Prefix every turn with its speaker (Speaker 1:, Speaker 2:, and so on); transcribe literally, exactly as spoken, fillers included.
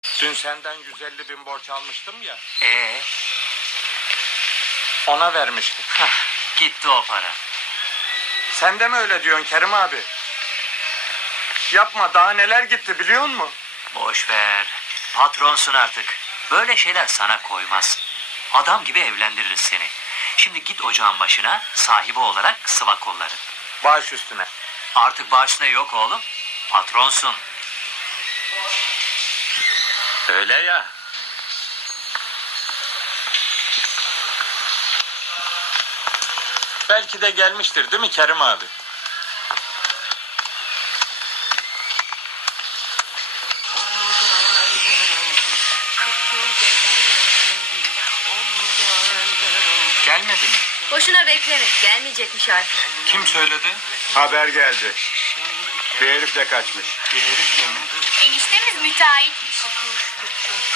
Speaker 1: Dün senden yüz elli bin borç almıştım ya.
Speaker 2: Ee,
Speaker 1: Ona vermiştim.
Speaker 2: gitti o para.
Speaker 1: Sen de mi öyle diyorsun Kerim abi? Yapma, daha neler gitti biliyor musun?
Speaker 2: Boş ver. Patronsun artık. Böyle şeyler sana koymaz. Adam gibi evlendiririz seni. Şimdi git ocağın başına, sahibi olarak sıva kolları.
Speaker 1: Baş üstüne.
Speaker 2: Artık bağışına yok oğlum. Patronsun.
Speaker 1: Öyle ya. Belki de gelmiştir değil mi Kerim abi? Gelmedi mi?
Speaker 3: Boşuna bekleme. Gelmeyecekmiş artık.
Speaker 1: Kim söyledi?
Speaker 4: Haber geldi. Bir herif de kaçmış.
Speaker 1: Bir herifle mi?
Speaker 3: Eniştemiz müteahhitmiş.